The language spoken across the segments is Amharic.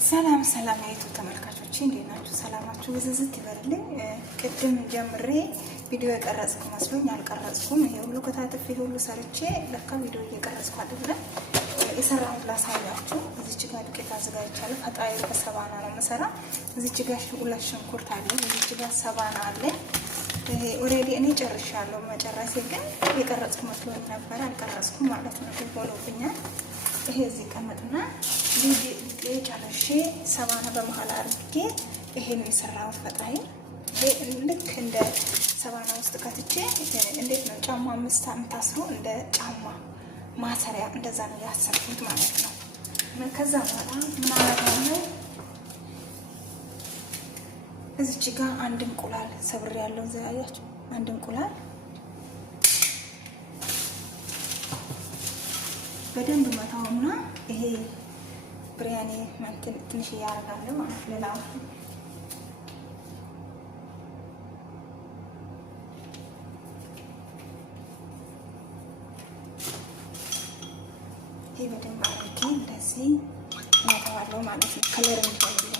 ሰላም የዩቱብ ተመልካቾች እንዴት ናችሁ? ሰላማችሁ ብዝዝት ይበልልኝ። ቅድም ጀምሬ ቪዲዮ የቀረጽኩ መስሎኝ አልቀረጽኩም። ይሄ ሁሉ ከታተፍ ሁሉ ሰርቼ ለካ ቪዲዮ እየቀረጽኩ አይደለም የሰራሁት ላሳያችሁ። እዚች ጋር ዱቄት አዘጋጅቻለሁ። ፈጣሪ በሰባና ነው መሰራ። እዚች ጋር ሁለት ሽንኩርት አለ። እዚች ጋር ሰባና አለ። ይሄ ኦሬዲ እኔ ጨርሻለሁ። መጨረሴ ግን የቀረጽኩ መስሎኝ ነበር አልቀረጽኩም ማለት ነው። ሆኖብኛል። ይሄ እዚህ ቀመጥና ጨርሼ ሰባና በመሃል አድርጌ ይሄን የሰራሁት ፈጣሪ ልክ እንደ ሰባና ውስጥ ከትቼ እንዴት ነው ጫማ የምታስረው እንደ ጫማ ማሰሪያ እንደዛ ነው ያሰርኩት ማለት ነው። ከዛ በኋላ ምን አደርጋለሁ? እዚች ጋር አንድ እንቁላል ሰብሬ ያለው ዘያያችሁ አንድ እንቁላል በደንብ መታውና ይሄ ብሪያኒ ማለት ትንሽ ያደርጋለሁ ማለት ለላው ይሄ በደንብ አድርጌ እንደዚህ መታዋለሁ ማለት ነው። ከለር እንዲሆንልኝ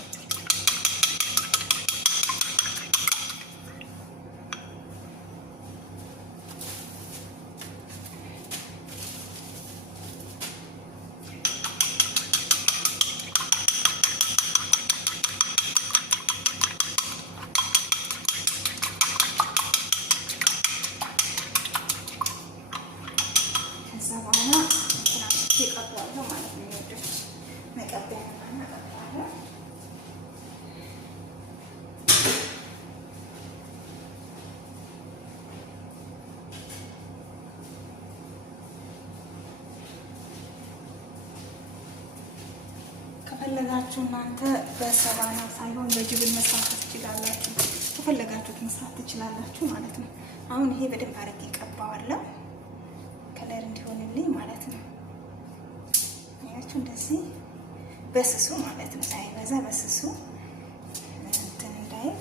ይቀባለሁ ማለት ነው። ወደች መቀበያ እናቀባለሁ። ከፈለጋችሁ እናንተ በሰባና ሳይሆን በጅብን መስራት ትችላላችሁ። ከፈለጋችሁት መስራት ትችላላችሁ ማለት ነው። አሁን ይሄ በደንብ አድርጌ ቀባዋለሁ ከለር እንዲሆንልኝ ማለት ነው። እንደዚህ በስሱ ማለት ነው፣ ሳይበዛ በስሱ እንትን እንዳይል።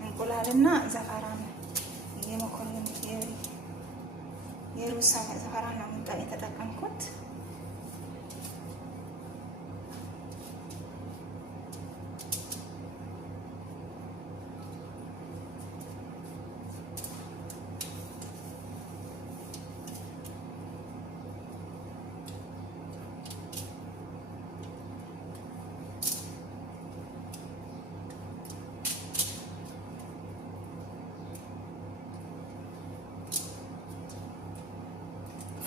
እንቁላልና ዘፈራን የመኮረኒ የሩዝ ዘፈራን ነው የተጠቀምኩት።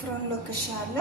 ፍሮን ሎክሽ አለ